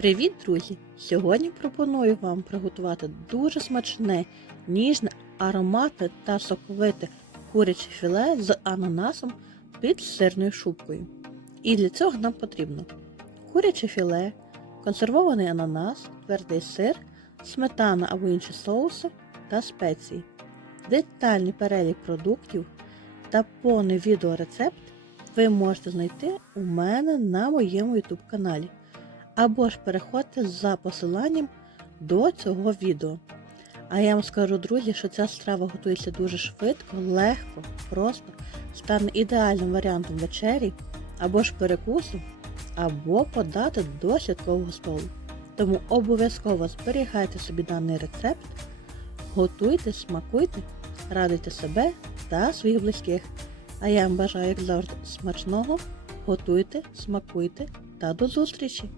Привіт, друзі! Сьогодні пропоную вам приготувати дуже смачне, ніжне, ароматне та соковите куряче філе з ананасом під сирною шубкою. І для цього нам потрібно куряче філе, консервований ананас, твердий сир, сметана або інші соуси та спеції. Детальний перелік продуктів та повний відеорецепт ви можете знайти у мене на моєму YouTube каналі або ж переходьте за посиланням до цього відео. А я вам скажу, друзі, що ця страва готується дуже швидко, легко, просто, стане ідеальним варіантом вечері, або ж перекусу, або подати до святкового столу. Тому обов'язково зберігайте собі даний рецепт, готуйте, смакуйте, радуйте себе та своїх близьких. А я вам бажаю, як завжди, смачного, готуйте, смакуйте та до зустрічі!